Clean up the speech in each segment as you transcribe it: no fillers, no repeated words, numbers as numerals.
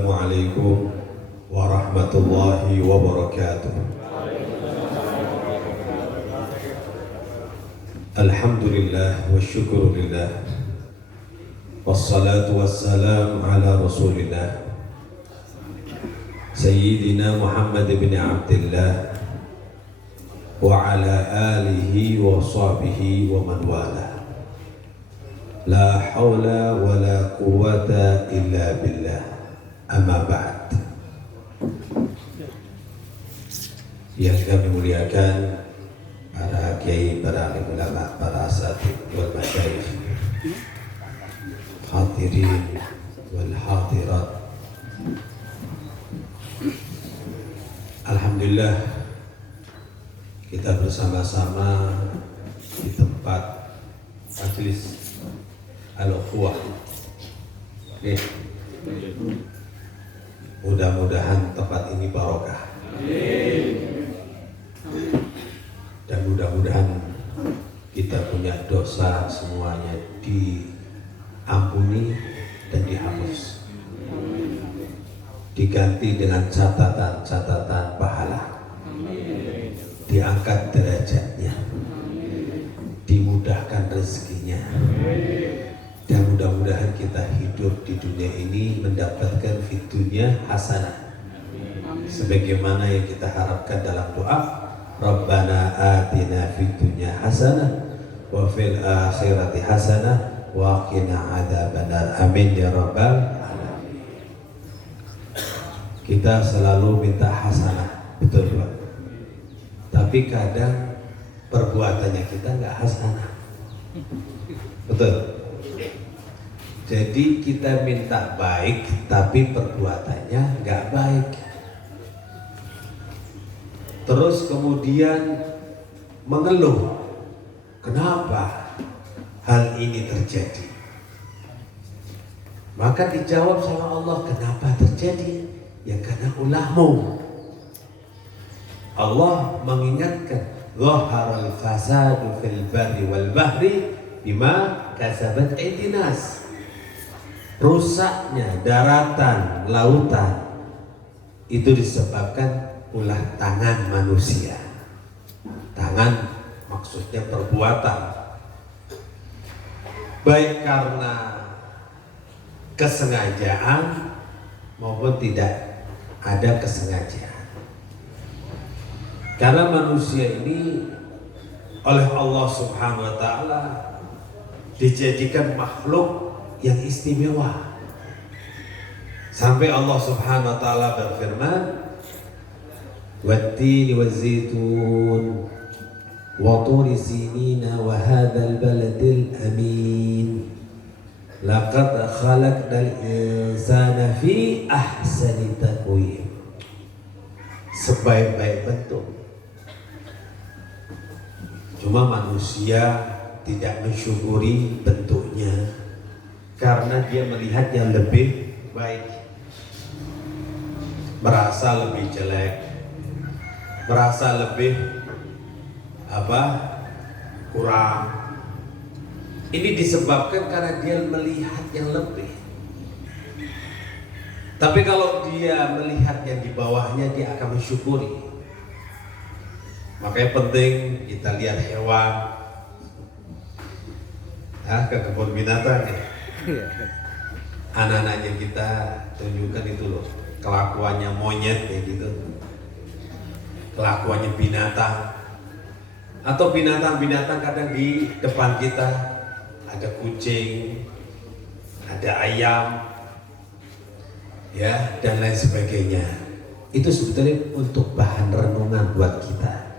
Assalamualaikum warahmatullahi wabarakatuh. Alhamdulillah wa syukurillah, wassalatu wassalamu ala rasulillah Sayyidina Muhammad bin Abdullah wa ala alihi wa sahbihi wa man wala. La hawla wa la quwwata illa billah. Amma ba'd. Yang kami muliakan para kiai, para alim ulama, para asatidz wal masyayikh, hadirin wal hadirat. Alhamdulillah kita bersama-sama di tempat majelis Al-Ukhuwah. Mudah-mudahan tempat ini barokah. Dan mudah-mudahan kita punya dosa semuanya diampuni dan dihapus, diganti dengan catatan-catatan pahala, diangkat derajatnya, dimudahkan rezekinya. Dan mudah-mudahan kita hidup di dunia ini mendapatkan fitunya hasanah, sebagaimana yang kita harapkan dalam doa, Rabbana atina fid dunya hasanah wa fil akhirati hasanah wa qina adzabannar. Amin ya rabbal alamin. Kita selalu minta hasanah, betul Pak? Tapi kadang perbuatannya kita nggak hasanah, betul? Jadi kita minta baik, tapi perbuatannya nggak baik. Terus kemudian mengeluh, kenapa hal ini terjadi? Maka dijawab sama Allah, kenapa terjadi? Ya karena ulahmu. Allah mengingatkan, zaharal fasadu fil barri wal bahri bima kasabat aydin nas. Rusaknya daratan, lautan itu disebabkan ulah tangan manusia. Tangan maksudnya perbuatan, baik karena kesengajaan maupun tidak ada kesengajaan. Karena manusia ini oleh Allah Subhanahu wa ta'ala dijadikan makhluk yang istimewa. Sampai Allah Subhanahu wa ta'ala berfirman, "Wat-tini waz-zaitun wa turi sinina wa hadzal baladil amin. Laqad khalaqnal insana fi ahsani taqwim." Sebaik-baik bentuk. Cuma manusia tidak mensyukuri bentuknya karena dia melihat yang lebih baik, merasa lebih jelek, merasa lebih kurang. Ini disebabkan karena dia melihat yang lebih. Tapi kalau dia melihat yang di bawahnya, dia akan mensyukuri. Makanya penting kita lihat hewan, ke kebun binatang ya. Anak-anaknya kita tunjukkan itu loh, kelakuannya monyet kayak gitu, kelakuannya binatang. Atau binatang-binatang kadang di depan kita ada kucing, ada ayam, ya, dan lain sebagainya. Itu sebetulnya untuk bahan renungan buat kita.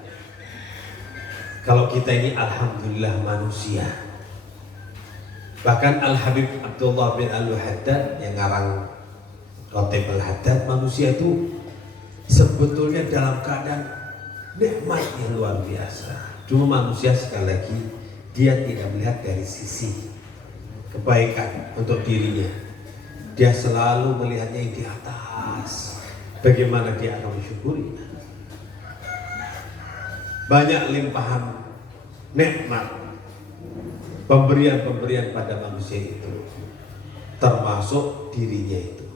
Kalau kita ini alhamdulillah manusia. Bahkan Al-Habib Abdullah bin Al-Haddad yang ngarang Ratib Al-Haddad, manusia itu sebetulnya dalam keadaan nikmat yang luar biasa. Cuma manusia sekali lagi dia tidak melihat dari sisi kebaikan untuk dirinya. Dia selalu melihatnya yang di atas. Bagaimana dia akan mensyukuri? Banyak limpahan nikmat, pemberian-pemberian pada manusia itu, termasuk dirinya itu.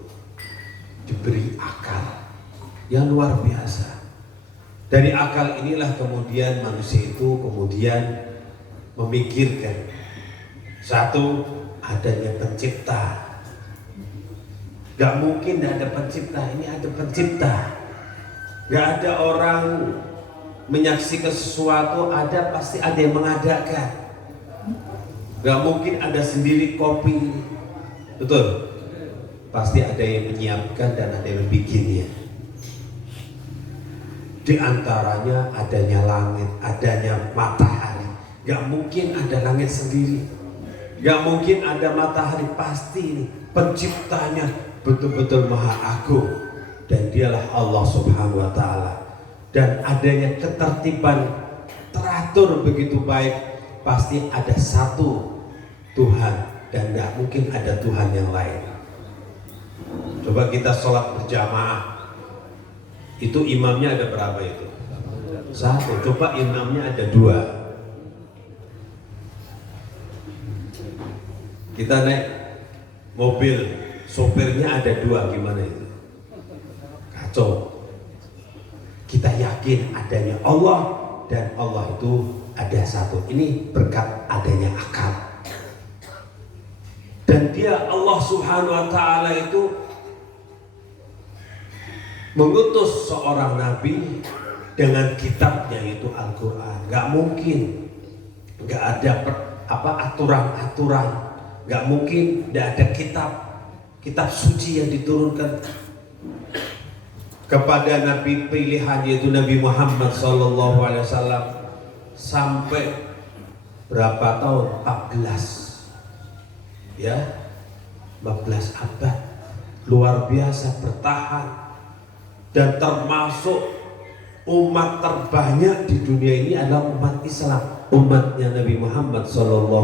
diberi akal yang luar biasa. Dari akal inilah kemudian manusia itu kemudian memikirkan satu, adanya pencipta. Gak mungkin gak ada pencipta, ini ada pencipta. Gak ada orang menyaksikan sesuatu, ada pasti ada yang mengadakan. Gak mungkin ada sendiri kopi, betul? Pasti ada yang menyiapkan dan ada yang bikinnya. Di antaranya adanya langit, adanya matahari. Gak mungkin ada langit sendiri, gak mungkin ada matahari. Pasti ini penciptanya betul-betul maha agung, dan dialah Allah subhanahu wa ta'ala. Dan adanya ketertiban teratur begitu baik, pasti ada satu Tuhan dan gak mungkin ada Tuhan yang lain. Coba kita sholat berjamaah, itu imamnya ada berapa itu? Satu. Coba imamnya ada dua. Kita naik mobil, sopirnya ada dua, gimana itu? Kacau. Kita yakin adanya Allah dan Allah itu ada satu. Ini berkat adanya akal. Dan dia Allah subhanahu wa ta'ala itu mengutus seorang nabi dengan kitabnya, yaitu Al-Quran. Gak mungkin gak ada aturan-aturan, gak mungkin gak ada kitab suci yang diturunkan kepada nabi pilihan, yaitu Nabi Muhammad SAW, sampai berapa tahun? 14 ya, 14 abad, luar biasa bertahan. Dan termasuk umat terbanyak di dunia ini adalah umat Islam, umatnya Nabi Muhammad SAW.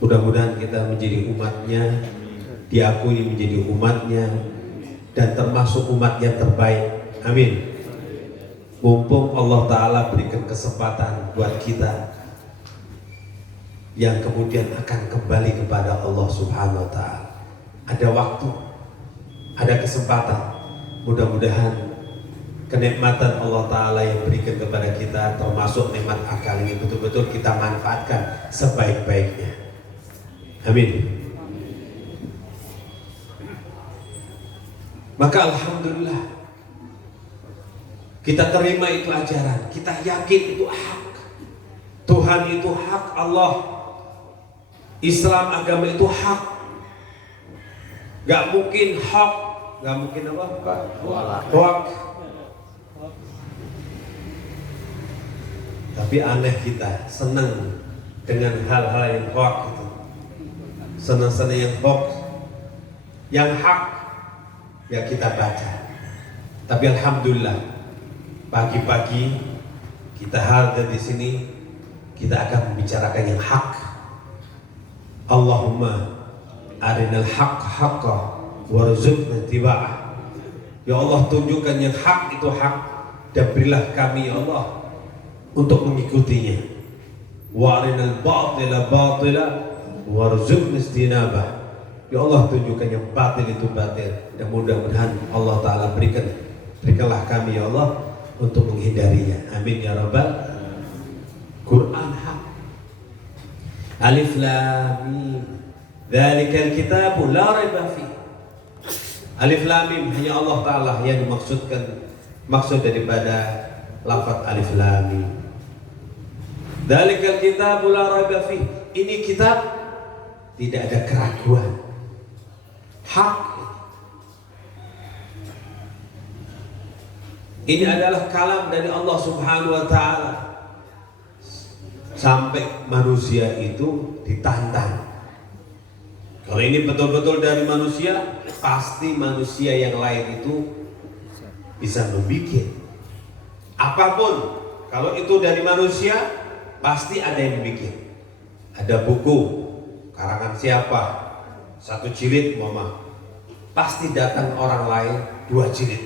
Mudah-mudahan kita menjadi umatnya, diakui menjadi umatnya, dan termasuk umat yang terbaik. Amin. Mumpung Allah Ta'ala berikan kesempatan buat kita yang kemudian akan kembali kepada Allah Subhanahu Wa Ta'ala, ada waktu, ada kesempatan. Mudah-mudahan kenikmatan Allah Ta'ala yang berikan kepada kita, termasuk nikmat akal ini, betul-betul kita manfaatkan sebaik-baiknya. Amin. Maka alhamdulillah kita terima itu ajaran, kita yakin itu hak. Tuhan itu hak, Allah, Islam, agama itu hak. Gak mungkin hak, gak mungkin apa? Hoak. Tapi aneh, kita senang dengan hal-hal yang hoak itu. Senang-senang yang hoak. Yang hak ya kita baca. Tapi alhamdulillah pagi-pagi kita hadir di sini, kita akan membicarakan yang hak. Allahumma arinal haqq haqqa warzuqna ittiba'ah. Ya Allah, tunjukkan yang hak itu hak dan berilah kami ya Allah untuk mengikutinya. Wa arinal batila batila warzuqna ijtinabah. Ya Allah, tunjukkan yang batil itu batil, dan mudah-mudahan Allah Ta'ala berikanlah kami ya Allah untuk menghindarinya. Amin ya Rabbal. Quran hak. Alif Lam Mim Dzalikal kitabu la raiba fi. Alif Lam Mim, hanya Allah Ta'ala yang dimaksudkan, maksud daripada lafaz Alif Lam Mim. Dzalikal kitabu la raiba fi. Ini kitab tidak ada keraguan, hak. Ini adalah kalam dari Allah Subhanahu wa Ta'ala. Sampai manusia itu ditantang. Kalau ini betul-betul dari manusia, pasti manusia yang lain itu bisa membuat apapun. Kalau itu dari manusia, pasti ada yang membuat. Ada buku karangan siapa, 1 jilid mama, pasti datang orang lain 2 jilid,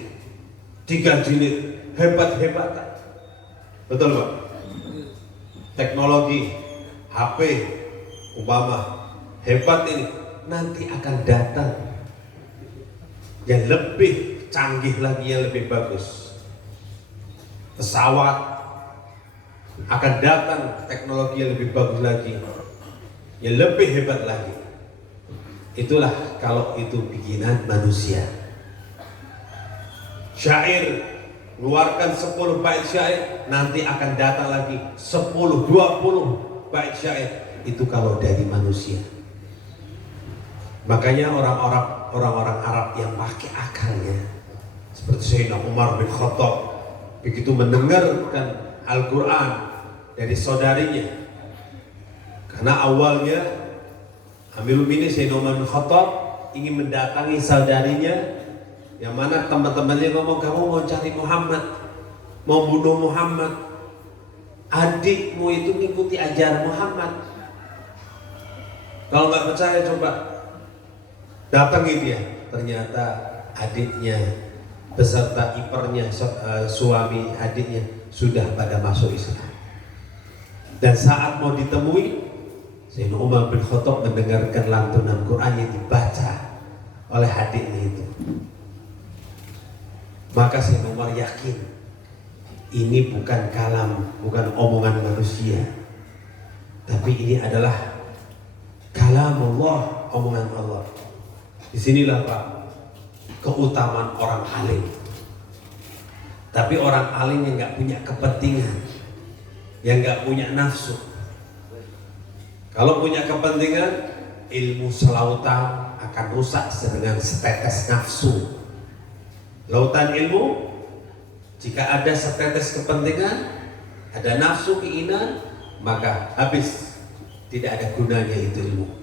3 jilid, hebat-hebatan. Betul Pak? Teknologi HP umpama hebat ini, nanti akan datang yang lebih canggih lagi, yang lebih bagus. Pesawat akan datang, teknologi yang lebih bagus lagi, yang lebih hebat lagi. Itulah kalau itu bikinan manusia. Syair, keluarkan 10 bait syair, nanti akan datang lagi 10, 20 bait syair. Itu kalau dari manusia. Makanya orang-orang Arab yang pakai akalnya, seperti Sayyidina Umar bin Khattab, begitu mendengarkan Al-Quran dari saudarinya, karena awalnya Amirul Mukminin Sayyidina Umar bin Khattab ingin mendatangi saudarinya, yang mana teman-temannya ngomong, kamu mau cari Muhammad, mau bunuh Muhammad, adikmu itu mengikuti ajaran Muhammad. Kalau nggak percaya coba datangi dia. Ternyata adiknya beserta iparnya, suami adiknya sudah pada masuk Islam. Dan saat mau ditemui, Sayyidina Umar bin Khattab mendengarkan lantunan Quran yang dibaca oleh adiknya itu. Maka Sayyidina Umar yakin ini bukan kalam, bukan omongan manusia, tapi ini adalah kalamullah, omongan Allah. Disinilah Pak keutamaan orang alim. Tapi orang alim yang nggak punya kepentingan, yang nggak punya nafsu. Kalau punya kepentingan, ilmu selautan akan rusak dengan setetes nafsu. Lautan ilmu, jika ada setetes kepentingan, ada nafsu keinginan, maka habis, tidak ada gunanya itu ilmu.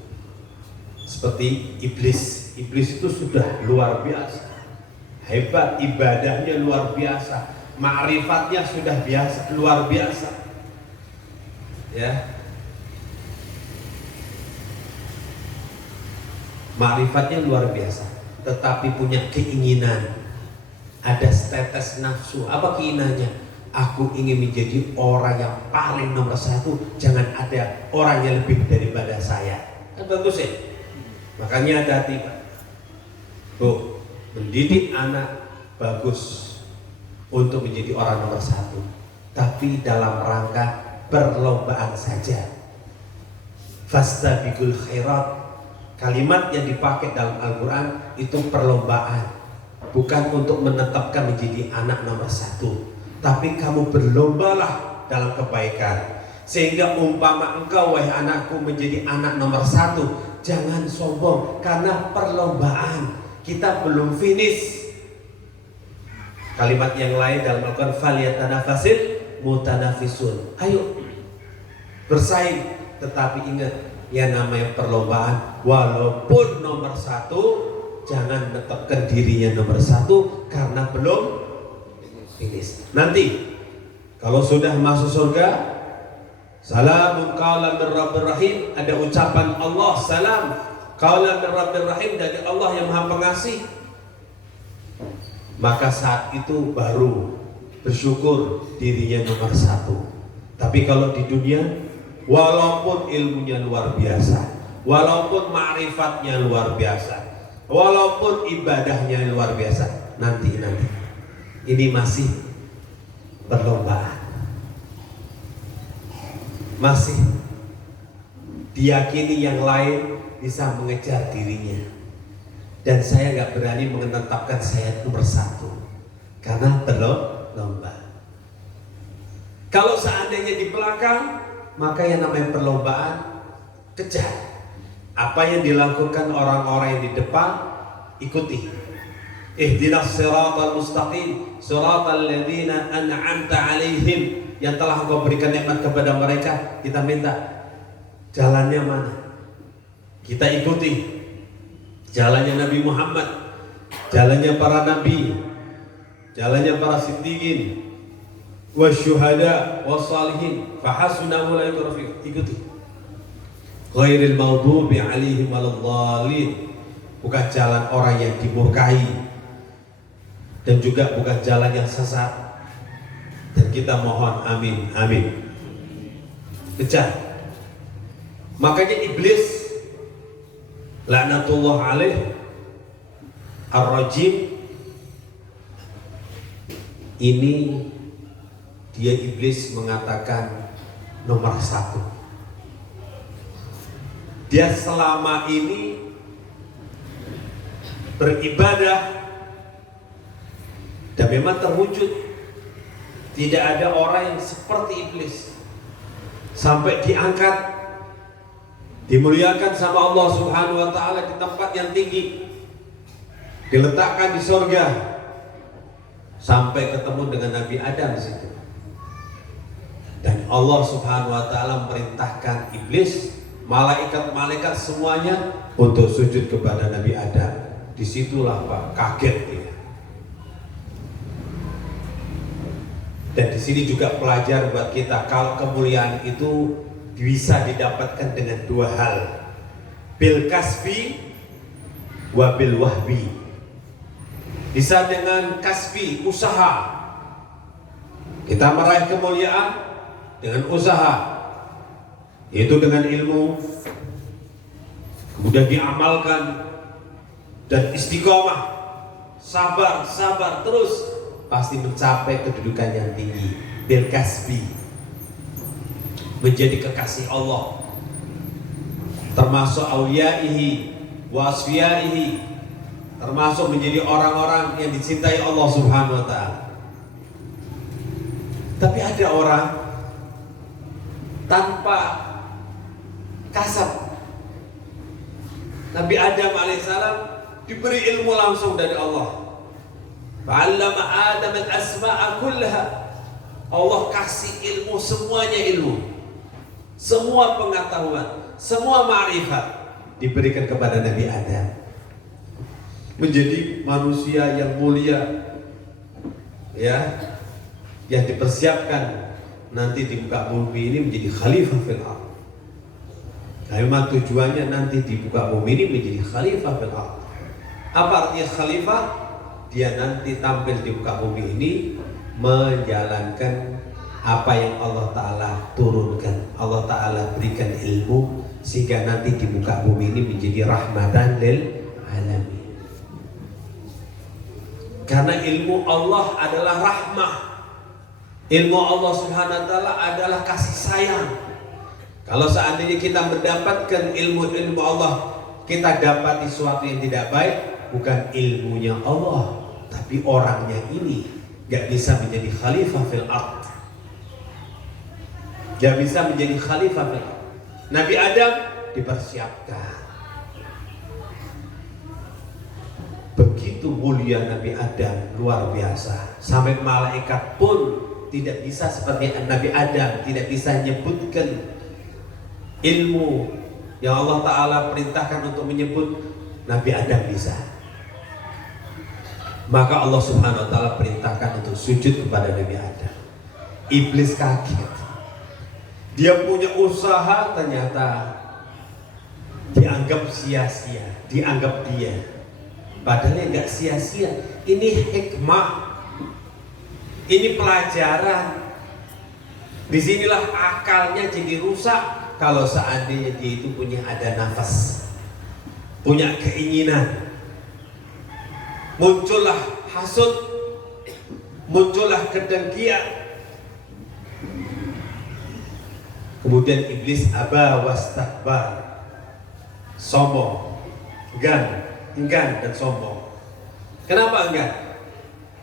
Seperti iblis, iblis itu sudah luar biasa, hebat, ibadahnya luar biasa, ma'rifatnya sudah biasa, luar biasa, ya. Ma'rifatnya luar biasa, tetapi punya keinginan, ada setetes nafsu. Apa keinginannya? Aku ingin menjadi orang yang paling nomor satu, jangan ada orang yang lebih daripada saya. Kan bagus ya? Makanya hati-hati Pak. Bu, mendidik anak bagus untuk menjadi orang nomor satu, tapi dalam rangka perlombaan saja. Fastabiqul khairat, kalimat yang dipakai dalam Al-Quran itu perlombaan, bukan untuk menetapkan menjadi anak nomor satu, tapi kamu berlombalah dalam kebaikan. Sehingga umpama engkau wahai anakku menjadi anak nomor satu, jangan sombong karena perlombaan, kita belum finish. Kalimat yang lain dalam Al-Quran, falyatanafasil mutanafisun, ayo bersaing, tetapi ingat yang namanya perlombaan, walaupun nomor satu, jangan menetapkan dirinya nomor satu karena belum finish. Nanti kalau sudah masuk surga, salamun qaulan min rabbir rahim, ada ucapan Allah, salam qaulan min rabbir rahim, dari Allah yang Maha Pengasih. Maka saat itu baru bersyukur dirinya nomor satu. Tapi kalau di dunia, walaupun ilmunya luar biasa, walaupun ma'rifatnya luar biasa, walaupun ibadahnya luar biasa, nanti ini masih perlombaan, masih diyakini yang lain bisa mengejar dirinya. Dan saya nggak berani menetapkan saya nomor satu karena berlomba. Kalau seandainya di belakang, maka yang namanya perlombaan, kejar apa yang dilakukan orang-orang yang di depan, ikuti. Ihdinas siratal mustaqim, siratal ladzina an'amta alaihim, yang telah Engkau berikan nikmat kepada mereka. Kita minta jalannya mana, kita ikuti jalannya Nabi Muhammad, jalannya para nabi, jalannya para siddiqin, wasyuhada, wassalihin, fahasuna ulaika rafiq. Ikuti. Ghairil maghdubi alaihim waladdallin, bukan jalan orang yang dimurkai, dan juga bukan jalan yang sesat. Dan kita mohon amin, amin. Kejar. Makanya iblis laknatullah alaih Ar-Rajim ini dia iblis mengatakan nomor 1. Dia selama ini beribadah dan memang terwujud. Tidak ada orang yang seperti iblis sampai diangkat, dimuliakan sama Allah Subhanahu wa taala di tempat yang tinggi, diletakkan di surga, sampai ketemu dengan Nabi Adam di situ. Dan Allah Subhanahu wa taala memerintahkan iblis, malaikat-malaikat semuanya untuk sujud kepada Nabi Adam. Disitulah Pak kaget dia. Dan di sini juga pelajar buat kita, kalau kemuliaan itu bisa didapatkan dengan 2 hal, bil kasbi wa bil wahbi. Bisa dengan kasbi, usaha. Kita meraih kemuliaan dengan usaha, yaitu dengan ilmu, kemudian diamalkan dan istiqomah, sabar terus, pasti mencapai kedudukan yang tinggi. Bil kasbi, menjadi kekasih Allah, termasuk auliyaihi wa asfiyaihi, termasuk menjadi orang-orang yang dicintai Allah Subhanahu wa taala. Tapi ada orang tanpa kasab. Nabi Adam alaihissalam diberi ilmu langsung dari Allah. Fa'allama Adam al-asma'a kullaha. Allah kasih ilmu, semuanya ilmu, semua pengetahuan, semua ma'rifat diberikan kepada Nabi Adam. Menjadi manusia yang mulia, ya, yang dipersiapkan nanti di muka bumi ini menjadi khalifah fil ardh. Nah, memang tujuannya nanti di muka bumi ini menjadi khalifah fil ardh. Apa artinya khalifah? Dia nanti tampil di muka bumi ini menjalankan apa yang Allah Ta'ala turunkan, Allah Ta'ala berikan ilmu, sehingga nanti di muka bumi ini menjadi rahmatan lil alamin. Karena ilmu Allah adalah rahmah, ilmu Allah Subhanahu wa taala adalah kasih sayang. Kalau seandainya kita mendapatkan ilmu Allah, kita dapati sesuatu yang tidak baik, bukan ilmunya Allah, tapi orangnya ini gak bisa menjadi khalifah fil ardh, gak bisa menjadi khalifah fil ardh. Nabi Adam dipersiapkan. Begitu mulia Nabi Adam, luar biasa, sampai malaikat pun tidak bisa seperti Nabi Adam, tidak bisa menyebutkan ilmu yang Allah Ta'ala perintahkan untuk menyebut. Nabi Adam bisa. Maka Allah Subhanahu wa taala perintahkan untuk sujud kepada Nabi Adam. Iblis kaget. Dia punya usaha, ternyata dianggap sia-sia, dianggap dia. Padahal enggak sia-sia. Ini hikmah. Ini pelajaran. Disinilah akalnya jadi rusak kalau seandainya dia itu punya ada nafas, punya keinginan. Muncullah hasud, muncullah kedengkian. Kemudian iblis aba wastakbar, sombong, enggan dan sombong. Kenapa enggan?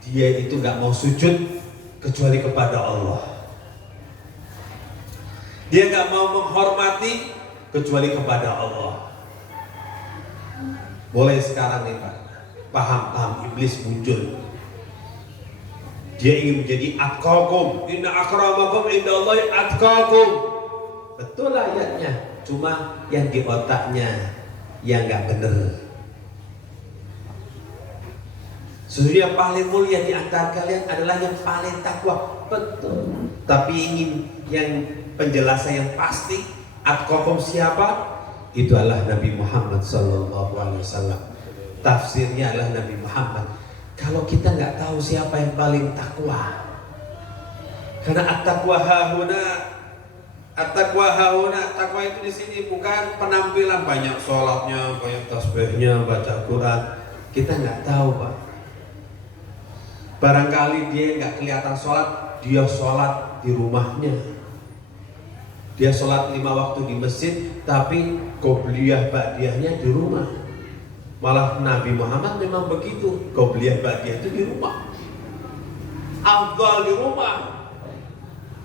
Dia itu nggak mau sujud kecuali kepada Allah. Dia nggak mau menghormati kecuali kepada Allah. Mulai sekarang nih Pak, paham iblis muncul. Dia ingin menjadi atqakum, inna akramakum indallahi atqakum. Betul ayatnya, cuma yang di otaknya yang nggak bener. Sesungguhnya paling mulia di antara kalian adalah yang paling takwa. Betul. Tapi ingin yang penjelasan yang pasti, atqakum siapa? Itu adalah Nabi Muhammad SAW. Tafsirnya adalah Nabi Muhammad. Kalau kita nggak tahu siapa yang paling takwa, karena at-taqwa hahuna, takwa itu di sini bukan penampilan banyak sholatnya, banyak tasbihnya, baca Quran. Kita nggak tahu Pak. Barangkali dia nggak kelihatan sholat, dia sholat di rumahnya. Dia sholat 5 waktu di masjid, tapi qobliyah ba'diyahnya di rumah. Malah Nabi Muhammad memang begitu, qobliyah ba'diyah itu di rumah. Afdal di rumah.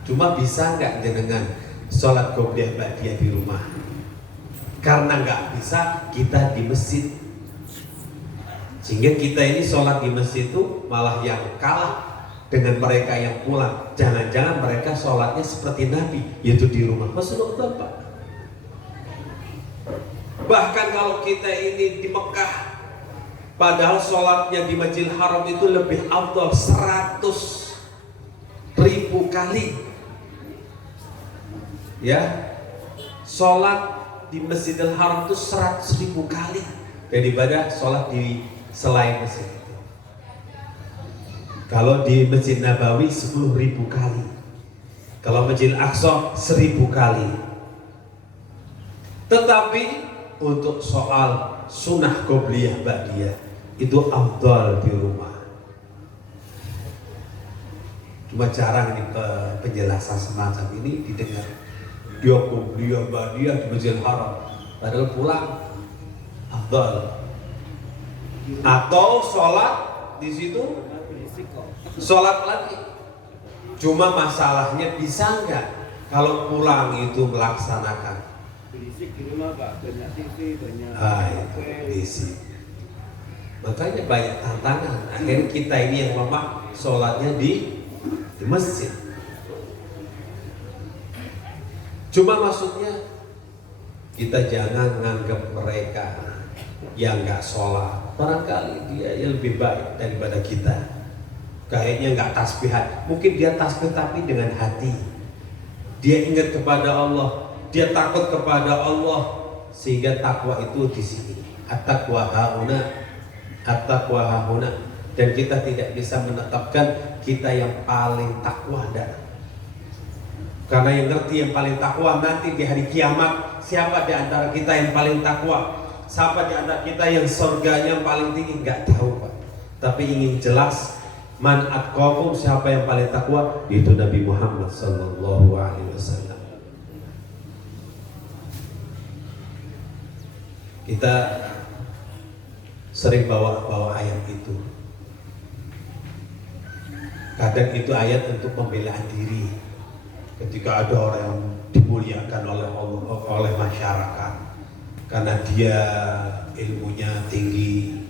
Cuma bisa nggak jenengan sholat qobliyah ba'diyah di rumah? Karena nggak bisa, kita di masjid. Sehingga kita ini sholat di masjid itu malah yang kalah dengan mereka yang pulang. Jangan-jangan mereka sholatnya seperti Nabi, yaitu di rumah. Rasulullah Pak. Bahkan kalau kita ini di Mekah, padahal sholatnya di Masjidil Haram itu lebih afdal 100.000 kali. Ya, sholat di Masjidil Haram itu 100.000 kali daripada sholat di selain masjid itu. Kalau di Masjid Nabawi 10.000 kali, kalau Masjid Aqsa 1.000 kali. Tetapi untuk soal sunnah qobliyah ba'diyah itu afdal di rumah. Cuma jarang ini penjelasan semacam ini didengar. Dia qobliyah ba'diyah di Masjidil Haram, padahal pulang afdal. Atau sholat di situ, sholat lagi. Cuma masalahnya bisa nggak kalau pulang itu melaksanakan? Berisik di rumah Pak, banyak TV, banyak berisik. Makanya banyak tantangan. Akhirnya kita ini yang lemah sholatnya di masjid. Cuma maksudnya kita jangan menganggap mereka yang nggak sholat, barangkali dia yang lebih baik daripada kita. Kayaknya nggak tasbihan, mungkin dia tasbih tapi dengan hati. Dia ingat kepada Allah, dia takut kepada Allah, sehingga takwa itu di sini. At-taqwa hauna, at-taqwa hauna. Dan kita tidak bisa menetapkan kita yang paling takwa dan. Karena yang ngerti yang paling takwa nanti di hari kiamat, siapa di antara kita yang paling takwa? Siapa di antara kita yang surganya paling tinggi? Nggak tahu Pak. Tapi ingin jelas, man atqakum, siapa yang paling takwa? Itu Nabi Muhammad sallallahu alaihi wasallam. Kita sering bawa ayat itu. Kadang itu ayat untuk pembelaan diri. Ketika ada orang yang dimuliakan oleh Allah, oleh masyarakat, karena dia ilmunya tinggi,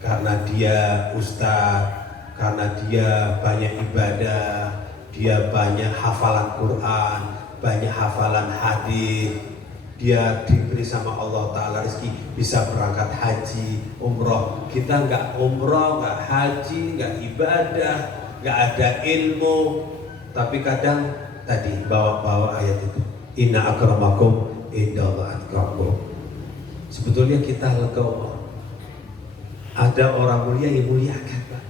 karena dia ustadz, karena dia banyak ibadah, dia banyak hafalan Quran, banyak hafalan hadis, dia diberi sama Allah Ta'ala rezeki bisa berangkat haji, umroh. Kita nggak umroh, nggak haji, nggak ibadah, nggak ada ilmu, tapi kadang tadi bawa ayat itu, inna akramakum indallahi atqakum. Sebetulnya kita legowo. Ada orang mulia yang muliakan Pak.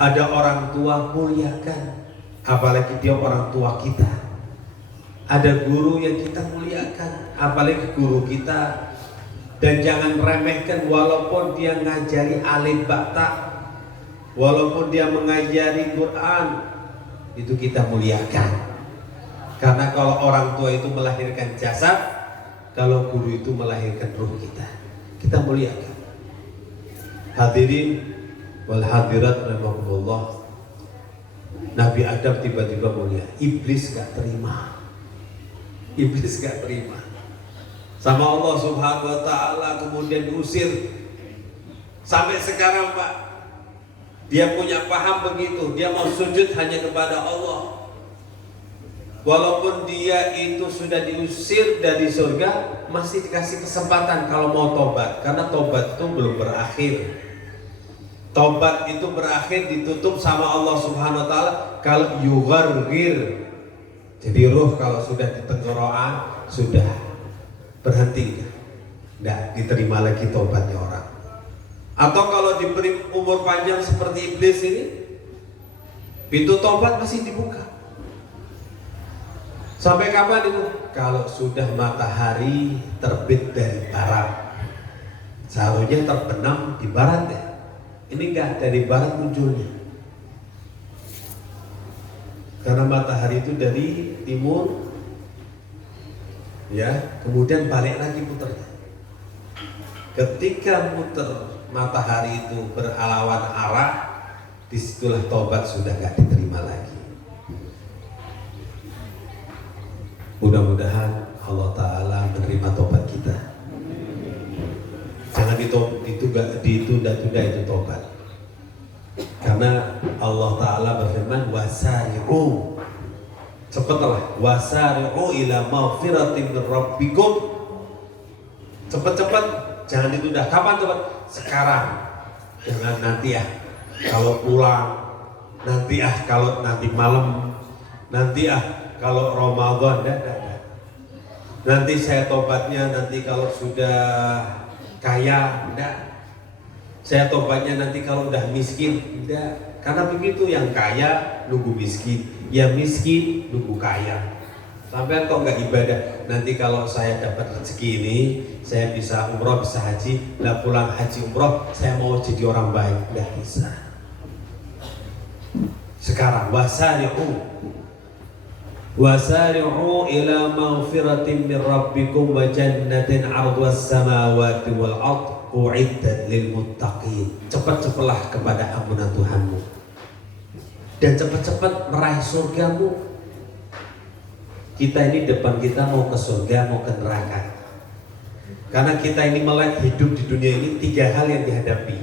Ada orang tua muliakan, apalagi dia orang tua kita. Ada guru yang kita muliakan, apalagi guru kita. Dan jangan remehkan, walaupun dia ngajari alif bata, walaupun dia mengajari Quran, itu kita muliakan. Karena kalau orang tua itu melahirkan jasad, kalau guru itu melahirkan ruh kita muliakan. Hadirin wal hadirat rahimakumullah. Nabi Adam tiba-tiba mulia, iblis gak terima. Iblis gak terima sama Allah Subhanahu wa ta'ala, kemudian diusir. Sampai sekarang Pak, dia punya paham begitu, dia mau sujud hanya kepada Allah. Walaupun dia itu sudah diusir dari surga, masih dikasih kesempatan kalau mau tobat, karena tobat itu belum berakhir. Tobat itu berakhir ditutup sama Allah Subhanahu wa ta'ala kalau yughargir. Jadi ruh kalau sudah di tenggorokan sudah berhenti, tidak diterima lagi tobatnya orang. Atau kalau diberi umur panjang seperti iblis ini, pintu tobat masih dibuka. Sampai kapan itu? Kalau sudah matahari terbit dari barat. Seharusnya terbenam di barat ya. Ini enggak, dari barat munculnya. Karena matahari itu dari timur, ya, kemudian balik lagi muternya. Ketika muter matahari itu berlawan arah, disitulah tobat sudah nggak diterima lagi. Mudah-mudahan Allah Ta'ala menerima tobat kita. Jangan ditunda-tunda itu tobat. Karena Allah Ta'ala berfirman, wasari'u, cepatlah, wasari'u ila maghfiratin min rabbikum. Cepat-cepat, jangan ditunda. Kapan cepat? Sekarang. Jangan nanti ya, kalau pulang, nanti kalau nanti malam, nanti kalau Ramadan, nanti saya tobatnya nanti kalau sudah kaya, enggak. Saya tobatnya nanti kalau udah miskin, enggak. Karena begitu, yang kaya nunggu miskin, yang miskin nunggu kaya. Sampai kok nggak ibadah, nanti kalau saya dapat rezeki ini, saya bisa umroh, bisa haji, lah pulang haji umroh, saya mau jadi orang baik, nggak bisa. Sekarang wasari'u ila maghfiratin min rabbikum wa jannatin 'arduhas samawati wal ardh u'iddat lil muttaqin. Cepat-cepatlah kepada ampunan Tuhanmu dan cepat-cepat meraih surgamu. Kita ini depan kita mau ke surga, mau ke neraka. Karena kita ini melek hidup di dunia ini, 3 hal yang dihadapi.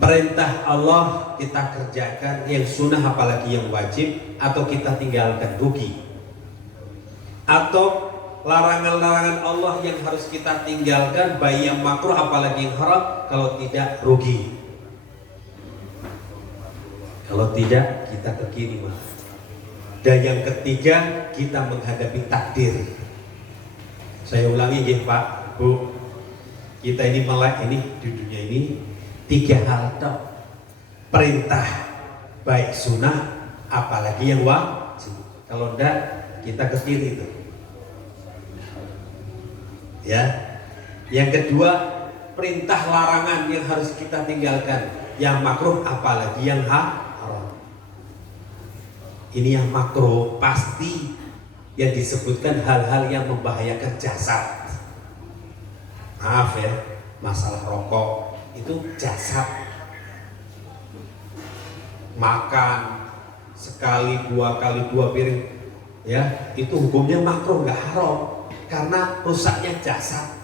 Perintah Allah kita kerjakan, yang sunnah apalagi yang wajib, atau kita tinggalkan, rugi. Atau larangan-larangan Allah yang harus kita tinggalkan, baik yang makruh apalagi yang haram, kalau tidak rugi. Kalau tidak kita ke kiri. Dan yang ketiga, kita menghadapi takdir. Saya ulangi ya Pak, Bu, kita ini melek ini di dunia ini 3 hal toh. Perintah baik sunnah apalagi yang wajib. Kalau enggak kita ke kiri itu. Ya. Yang kedua, perintah larangan yang harus kita tinggalkan, yang makruh apalagi yang haram. Ini yang makruh pasti yang disebutkan hal-hal yang membahayakan jasad. Maaf ya, masalah rokok itu jasad. Makan sekali 2 kali 2 piring, ya itu hukumnya makruh, nggak haram, karena rusaknya jasad.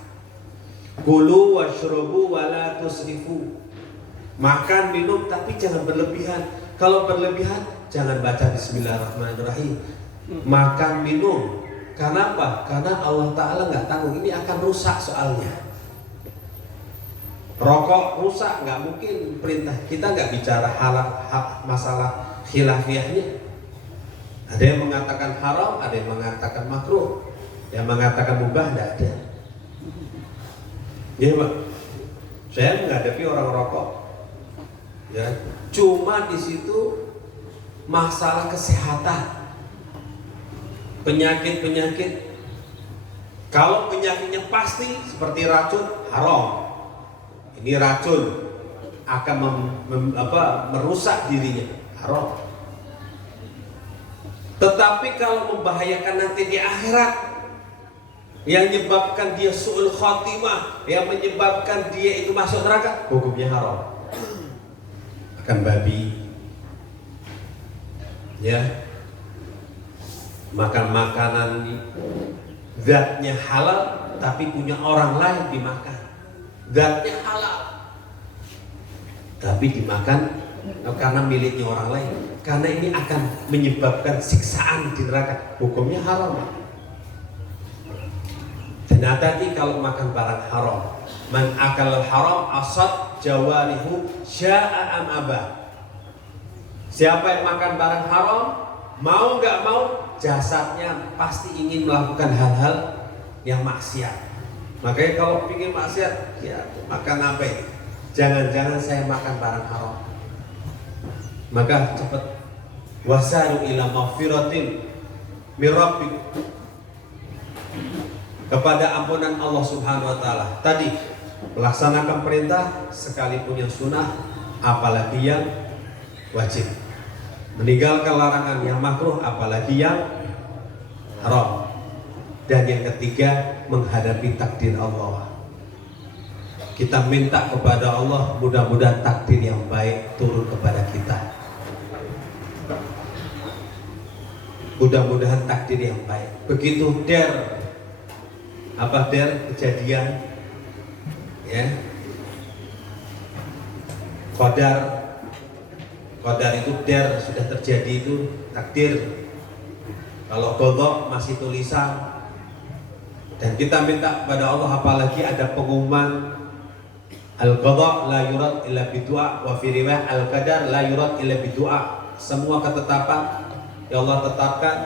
Kulu washrobu wala tusrifu. Makan minum tapi jangan berlebihan. Kalau berlebihan jangan baca Bismillahirrahmanirrahim. Makan minum. Karena apa? Karena Allah Ta'ala nggak tanggung, ini akan rusak soalnya. Rokok rusak, nggak mungkin perintah. Kita nggak bicara masalah khilafiyahnya. Ada yang mengatakan haram, ada yang mengatakan makruh, yang mengatakan mubah, nggak ada. Ya Pak, saya menghadapi orang rokok, ya cuma di situ masalah kesehatan, penyakit. Kalau penyakitnya pasti seperti racun, haram. Ini racun akan merusak dirinya, haram. Tetapi kalau membahayakan nanti di akhirat, yang menyebabkan dia su'ul khotimah, yang menyebabkan dia itu masuk neraka, hukumnya haram. Akan babi, ya, makan makanan zatnya halal tapi punya orang lain dimakan. Zatnya halal tapi dimakan karena miliknya orang lain, karena ini akan menyebabkan siksaan di neraka, hukumnya haram. Dan hati-hati kalau makan barang haram. Man akal haram asad jawarihu sya'a am aba. Siapa yang makan barang haram, mau nggak mau, jasadnya pasti ingin melakukan hal-hal yang maksiat. Makanya kalau ingin maksiat, ya makan apa ini? Jangan-jangan saya makan barang haram. Maka cepat wasaru ila maghfiratin min rabbikum, kepada ampunan Allah Subhanahu wa taala. Tadi Melaksanakan perintah sekalipun yang sunnah, apalagi yang wajib. Meninggalkan larangan yang makruh, apalagi yang haram. Dan yang ketiga, menghadapi takdir Allah. Kita minta kepada Allah, mudah-mudahan takdir yang baik turun kepada kita. Mudah-mudahan takdir yang baik. Begitu kejadian ya, qadar itu sudah terjadi, itu takdir. Kalau qadha masih tulisan. Dan kita minta kepada Allah, apalagi ada pengumuman al-qadha la yurad illa bidu'a, wa fi riwayah al-qadar la yurad illa bidu'a. Semua ketetapan yang Allah tetapkan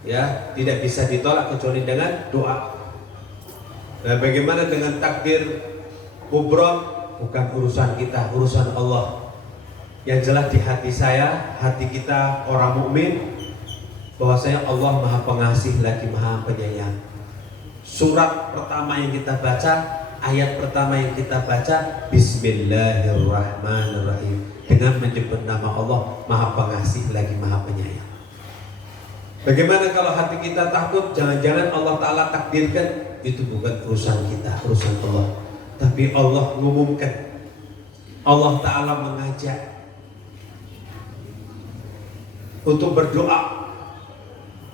ya tidak bisa ditolak kecuali dengan doa. Nah, bagaimana dengan takdir kubra? Bukan urusan kita, urusan Allah. Yang jelas di hati saya, hati kita orang mukmin, bahwasanya Allah Maha Pengasih lagi Maha Penyayang. Surat pertama yang kita baca, ayat pertama yang kita baca, Bismillahirrahmanirrahim, dengan menyebut nama Allah Maha Pengasih lagi Maha Penyayang. Bagaimana kalau hati kita takut, jangan-jangan Allah Ta'ala takdirkan? Itu bukan urusan kita, urusan Allah. Tapi Allah mengumumkan, Allah Ta'ala mengajak untuk berdoa.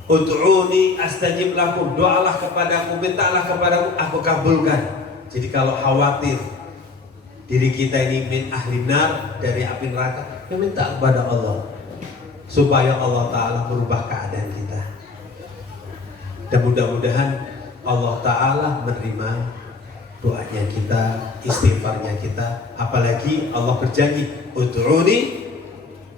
Ud'uni astajib lakum, doalah kepadaku, mintalah kepadaku, aku kabulkan. Jadi kalau khawatir diri kita ini min ahli nar, dari api neraka, ya minta kepada Allah supaya Allah Ta'ala merubah keadaan kita. Dan mudah-mudahan Allah Ta'ala menerima doanya kita, istighfarnya kita. Apalagi Allah berjanji, ud'uni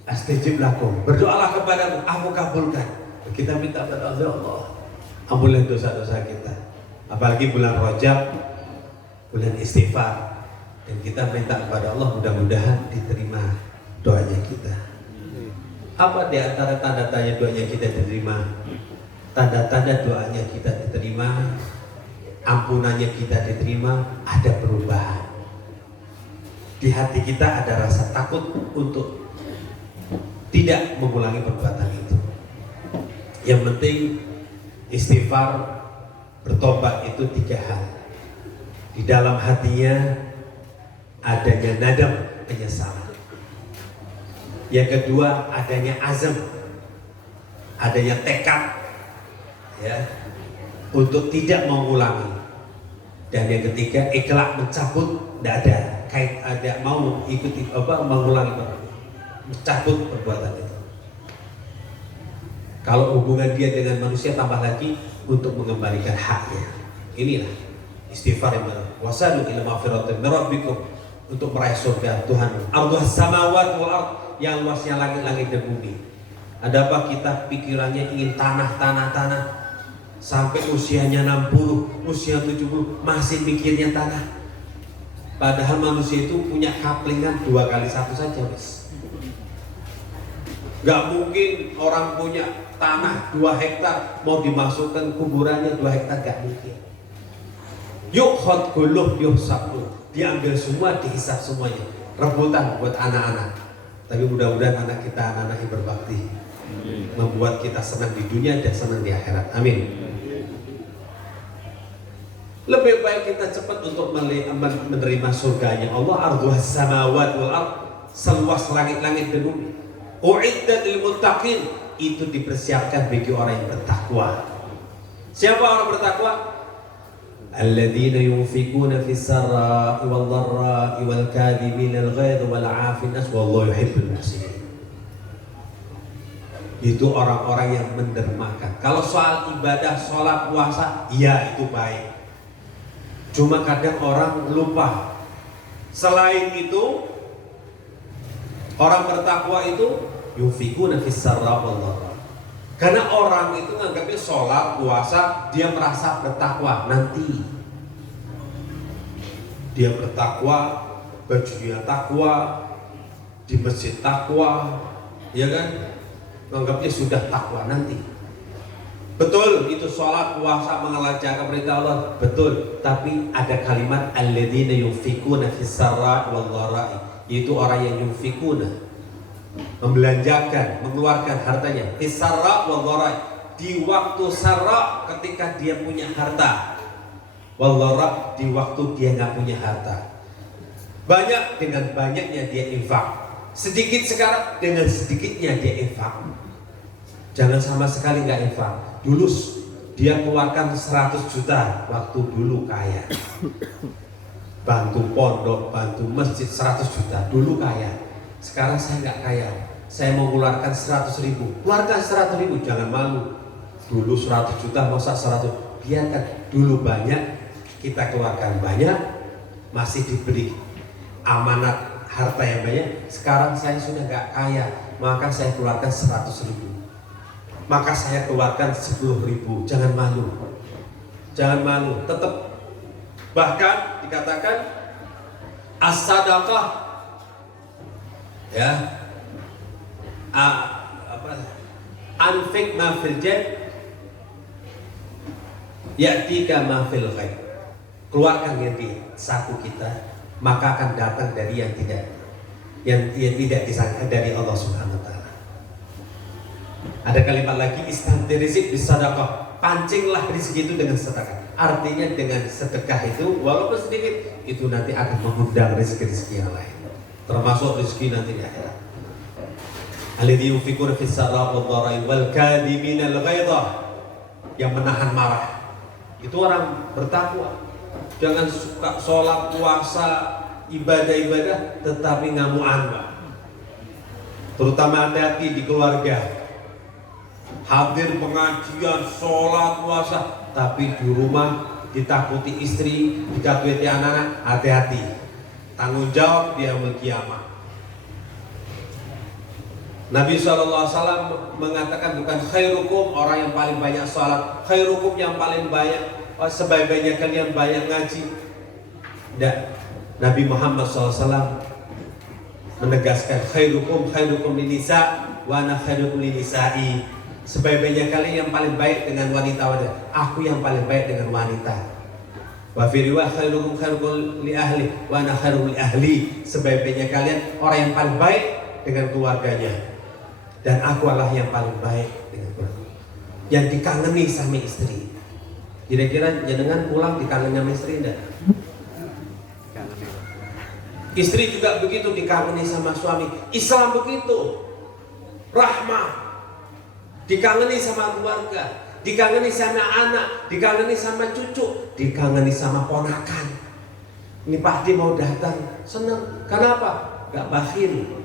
astajib lakum, berdoalah kepadaku, aku kabulkan. Kita minta kepada Allah, ampunilah dosa-dosa kita. Apalagi bulan Rajab, bulan istighfar. Dan kita minta kepada Allah, mudah-mudahan diterima doanya kita. Apa di antara tanda-tanda doanya kita diterima? Tanda-tanda doanya kita diterima, ampunannya kita diterima, ada perubahan. Di hati kita ada rasa takut untuk tidak mengulangi perbuatan itu. Yang penting istighfar, bertobat itu 3 hal. Di dalam hatinya adanya nadam, penyesalan. Yang kedua adanya azam, adanya tekad ya untuk tidak mengulangi. Dan yang ketiga ikhlas, mencabut, tidak ada mau ikuti mengulangi, mencabut perbuatan itu. Kalau hubungan dia dengan manusia, tambah lagi untuk mengembalikan haknya. Inilah istighfar yang benar. Wasalu ila maghfiratin min rabbikum, untuk meraih surga Tuhan. Ardhus samawati wal ard, yang luasnya langit-langit dan bumi. Ada apa kita pikirannya ingin tanah, sampai usianya 60, usia 70 masih mikirnya tanah. Padahal manusia itu punya kaplingan 2x1 saja, Mas. Gak mungkin orang punya tanah 2 hektar mau dimasukkan kuburannya 2 hektar, gak mungkin. Yuk khot guluh yuk sabtu, diambil semua, dihisap semuanya, rebutan buat anak-anak. Tapi mudah-mudahan anak kita anak-anak yang berbakti, membuat kita senang di dunia dan senang di akhirat. Amin. Lebih baik kita cepat untuk menerima surganya Allah. Ardhus samawati wal ard, seluas langit-langit dan bumi. U'iddat lil muttaqin, itu dipersiapkan bagi orang yang bertakwa. Siapa orang bertakwa? Alladzina yunfikuna fis sarra'i wal dharra'i wal kadhimina al ghaidh wal 'afina nas wallahu yuhibbul muhsinin. Itu orang-orang yang mendermakan. Kalau soal ibadah, sholat, puasa, iya itu baik. Cuma kadang orang lupa. Selain itu, orang bertakwa itu yunfikuna fis sarra'i wal dharra'i. Karena orang itu menganggapnya sholat, puasa, dia merasa bertakwa. Nanti dia bertakwa, bajunya takwa, di masjid takwa, ya kan? Menganggapnya sudah takwa nanti. Betul, itu sholat, puasa, mengerjakan perintah Allah, betul. Tapi ada kalimat alladzina yunfikuna fis sarra wal dharra'i, yaitu orang yang yunfikuna, membelanjakan, mengeluarkan hartanya fis sarra wal dharra'i, di waktu sarra ketika dia punya harta, wal dharra' di waktu dia nggak punya harta. Banyak dengan banyaknya dia infak, sedikit sekarang dengan sedikitnya dia infak. Jangan sama sekali nggak infak. Dulu dia keluarkan 100 juta waktu dulu kaya, bantu pondok, bantu masjid 100 juta dulu kaya. Sekarang saya nggak kaya, saya mau keluarkan 100 ribu, keluarkan 100 ribu, jangan malu. Dulu 100 juta, masa 100, biarkan. Dulu banyak, kita keluarkan banyak, masih dibeli amanat harta yang banyak. Sekarang saya sudah nggak kaya, maka saya keluarkan 100 ribu, maka saya keluarkan 10 ribu. Jangan malu, jangan malu, tetap. Bahkan dikatakan as-sadaqah, ya, anfik ma fil jab ya'tika ma fil ghaib. Keluarkan yang di saku kita, maka akan datang dari yang tidak disangka dari Allah Subhanahu wa taala. Ada kalimat lagi, istanti rizq bisadaqah, pancinglah rezeki itu dengan sedekah. Artinya dengan sedekah itu walaupun sedikit, itu nanti akan mengundang rezeki-rezeki yang lain, termasuk rezeki nanti di akhirat. Alladzi yunfikuna fis sarra wad dharra'i wal kadhimina al ghaidha, yang menahan marah. Itu orang bertakwa. Jangan suka sholat, puasa, ibadah-ibadah tetapi ngamuan, Pak. Terutama hati-hati di keluarga. Hadir pengajian, sholat, puasa, tapi di rumah ditakuti istri, ditakuti anak-anak. Hati-hati, tanggung jawab di yaumul kiamah. Nabi SAW mengatakan bukan khairukum orang yang paling banyak sholat, khairukum yang paling banyak, sebaik-baiknya kalian banyak ngaji. Dan Nabi Muhammad SAW menegaskan khairukum linisa wa ana khairukum linisa'i, sebaik-baiknya kalian yang paling baik dengan wanita-wanita, aku yang paling baik dengan wanita. Wa fi riwayah khairukum li ahli wa ana khairukum li ahli, sebaik-baiknya kalian orang yang paling baik dengan keluarganya, dan aku adalah yang paling baik dengan keluarga. Yang dikangeni sama istri. Kira-kira jenengan pulang dikangeni sama istri enggak? Istri juga begitu, dikangeni sama suami. Islam begitu, rahmah, dikangeni sama keluarga, dikangeni sama anak, dikangeni sama cucu, dikangeni sama ponakan. Ini Pak D mau datang, senang. Kenapa? Gak bakhil.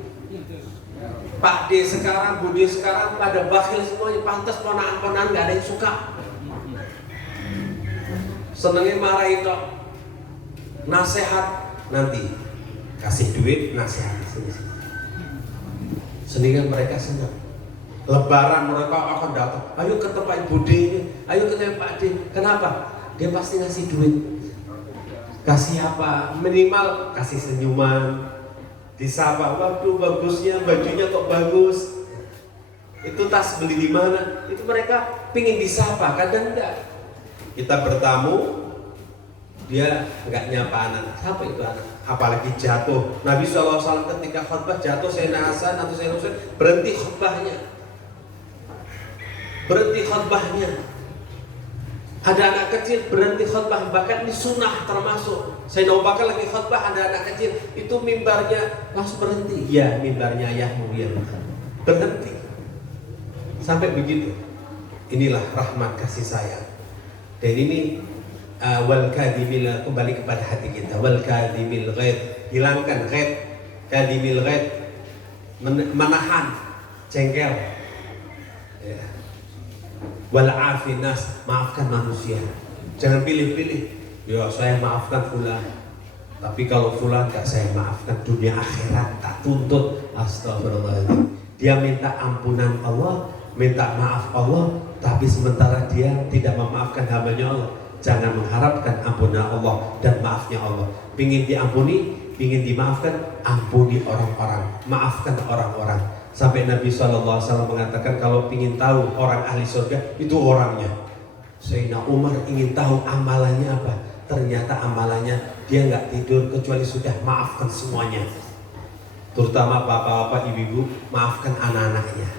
Pak D sekarang, Bu D sekarang pada bakhil semuanya. Pantas ponakan-ponakan gak ada yang suka. Senengnya marah itu. Nasihat nanti, kasih duit, nasihat sehingga mereka senang. Lebaran mereka akan datang, ayo ke tempat Ibu D ini, ayo ke tempat Pak D. Kenapa? Dia pasti ngasih duit. Kasih apa? Minimal kasih senyuman, disapa, waduh bagusnya, bajunya kok bagus, itu tas beli di mana? Itu mereka pingin disapa, kadang enggak. Kita bertamu, dia enggak nyapa anak. Siapa itu anak? Apalagi jatuh. Nabi SAW ketika khutbah jatuh, Sayyidina Hasan atau Sayyidina Husain, berhenti khutbahnya. Berhenti khutbahnya. Ada anak kecil berhenti khutbah, bahkan ini sunnah termasuk. Sayyidina Abu Bakar lagi khutbah, ada anak kecil, itu mimbarnya langsung berhenti. Ya, mimbarnya ayahmu ya, berhenti. Sampai begitu. Inilah rahmat kasih sayang. Dan ini wal kadhimil, kembali kepada hati kita. Wal kadhimil ghaid, hilangkan ghaid, kadhimil ghaid, menahan jengkel. Ya. Wal afinas, maafkan manusia. Jangan pilih-pilih. Ya saya maafkan fulan, tapi kalau fulan gak saya maafkan, dunia akhirat tak tuntut. Astagfirullahaladzim. Dia minta ampunan Allah, minta maaf Allah, tapi sementara dia tidak memaafkan hambanya Allah. Jangan mengharapkan ampunan Allah dan maafnya Allah. Pingin diampuni, pingin dimaafkan, ampuni orang-orang, maafkan orang-orang. Sampai Nabi SAW mengatakan kalau ingin tahu orang ahli surga itu orangnya. Sayyidina Umar ingin tahu amalannya apa. Ternyata amalannya dia nggak tidur kecuali sudah maafkan semuanya. Terutama bapak-bapak, ibu-ibu, maafkan anak-anaknya,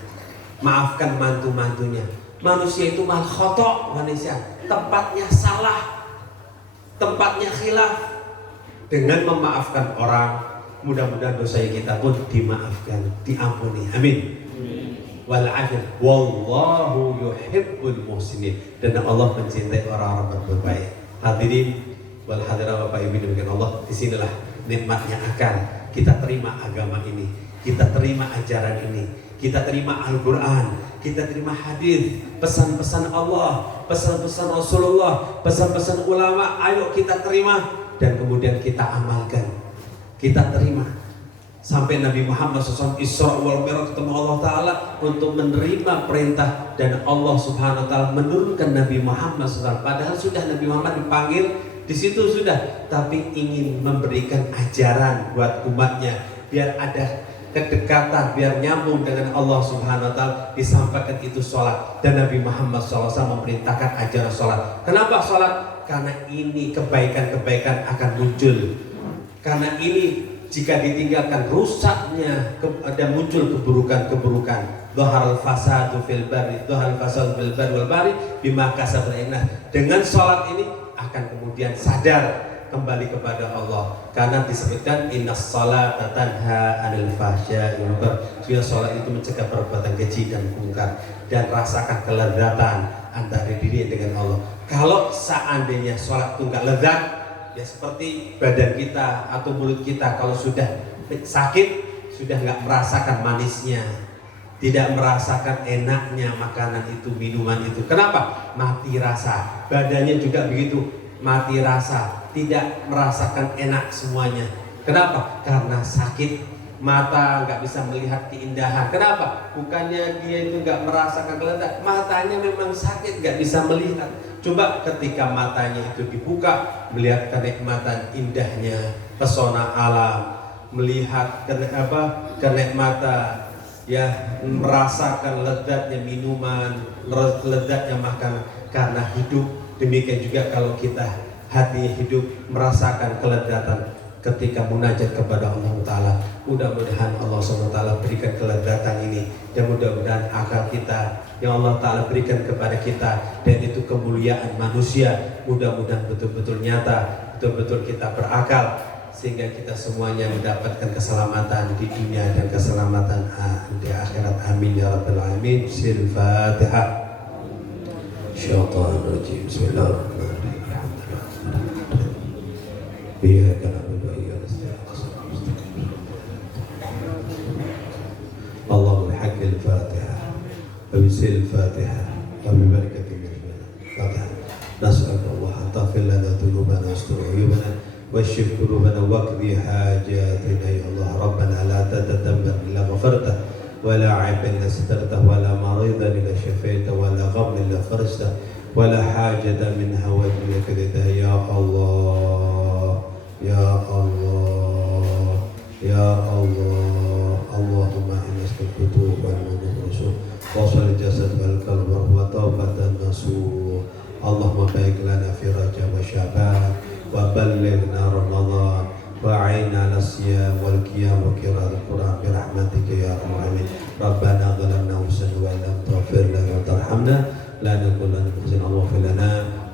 maafkan mantu-mantunya. Manusia itu mal khotok, manusia tempatnya salah, tempatnya khilaf. Dengan memaafkan orang, mudah-mudahan dosa kita pun dimaafkan, diampuni. Amin. Wal afil wallahu yuhibbul muhsinin. Dan Allah mencintai orang-orang berbuat baik. Hadirin wal hadirat Bapak Ibu demikian Allah, disinilah nikmatnya akan kita terima agama ini, kita terima ajaran ini, kita terima Al-Quran, kita terima hadis, pesan-pesan Allah, pesan-pesan Rasulullah, pesan-pesan ulama. Ayo kita terima dan kemudian kita amalkan, kita terima. Sampai Nabi Muhammad SAW Isra wal Mi'raj ketemu Allah Ta'ala untuk menerima perintah, dan Allah Subhanahu Wa Ta'ala menurunkan Nabi Muhammad SAW. Padahal sudah Nabi Muhammad dipanggil di situ sudah, tapi ingin memberikan ajaran buat umatnya biar ada kedekatan, biar nyambung dengan Allah Subhanahu Wa Ta'ala. Disampaikan itu sholat, dan Nabi Muhammad SAW memerintahkan ajaran sholat. Kenapa sholat? Karena ini kebaikan-kebaikan akan muncul. Karena ini jika ditinggalkan rusaknya dan muncul keburukan-keburukan. Dhaharal fasadu fil barri, dhaharal fasadu fil barri wal bahri bima kasabat aydina. Dengan sholat ini akan kemudian sadar kembali kepada Allah, karena disebutkan innas salata tanha 'anil fahsya'i wal munkar. Sholat itu mencegah perbuatan keji dan munkar, dan rasakan kelezatan antara diri dengan Allah. Kalau seandainya sholat itu enggak lezat, ya seperti badan kita atau mulut kita kalau sudah sakit, sudah nggak merasakan manisnya, tidak merasakan enaknya makanan itu, minuman itu. Kenapa? Mati rasa. Badannya juga begitu, mati rasa, tidak merasakan enak semuanya. Kenapa? Karena sakit. Mata nggak bisa melihat keindahan. Kenapa? Bukannya dia itu nggak merasakan kelezatan, matanya memang sakit, nggak bisa melihat. Coba ketika matanya itu dibuka, melihat kenikmatan indahnya pesona alam, melihat kenikmatan, ya, merasakan lezatnya minuman, lezatnya makanan, karena hidup. Demikian juga kalau kita hati hidup merasakan kelezatan ketika munajat kepada Allah Ta'ala. Mudah-mudahan Allah SWT berikan kelezatan ini, dan mudah-mudahan akal kita yang Allah Ta'ala berikan kepada kita, dan itu kemuliaan manusia, mudah-mudahan betul-betul nyata, betul-betul kita berakal, sehingga kita semuanya mendapatkan keselamatan di dunia dan keselamatan di akhirat. Amin ya rabbal alamin. Al-Fatihah. Syaitanirrajim. Bismillahirrahmanirrahim. Iyyaka na'budu wa iyyaka nasta'in. Allahumma haqqil Fatihah wa bisil Fatihah wa bi barakatil Fatihah. Nas'aluka Allah an taghfir lana dhunubana wa astur uyubana washif qulubana waqdi hajatina ya Allah. Rabbana la tadabbar illa ghafarta wa la 'aiban illa satarta wa la maridan illa shafaita wa la ghamman illa farajta wa la hajatan min hawaijika qadaita ya Allah. Ya Allah, Ya Allah, Allahumma inna astaghfiruka wa atubu ilaik. Wasal jasad wal qalb wa taubatan nasuh. Allahumma barik lana fi Rajab wa Sya'ban wa ballighna Ramadan wa a'inna 'ala siyam wal qiyam wa qira'atil Qur'an bi rahmatika ya arhamar rahimin. Rabbana zalamna anfusana wa lam taghfir lana wa tarhamna lanakunanna minal khasirin. Allahumma lana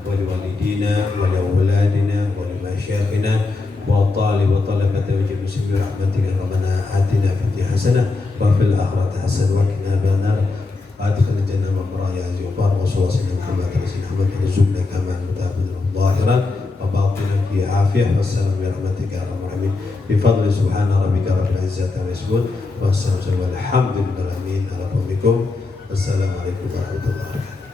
wa liwalidina wa liawladina wa limasyayikhina wa talib wa talabati wa jami'il muslimin rahmatika. Rabbana atina fid dunya hasanah wa fil akhirati hasanah wa qina adzabannar. Adkhilna jannata ma'al aziz wa sallallahu Muhammad Muhammad warzuqna kamal mutabadan zahiran wa batinan fi afiyah. Wassalamu bi rahmatika ya arhamar rahimin. Bi fadli subhana rabbika rabbil izzati amma yasifun wa salamun alal mursalin walhamdulillahi rabbil alamin. Assalamualaikum warahmatullahi wabarakatuh.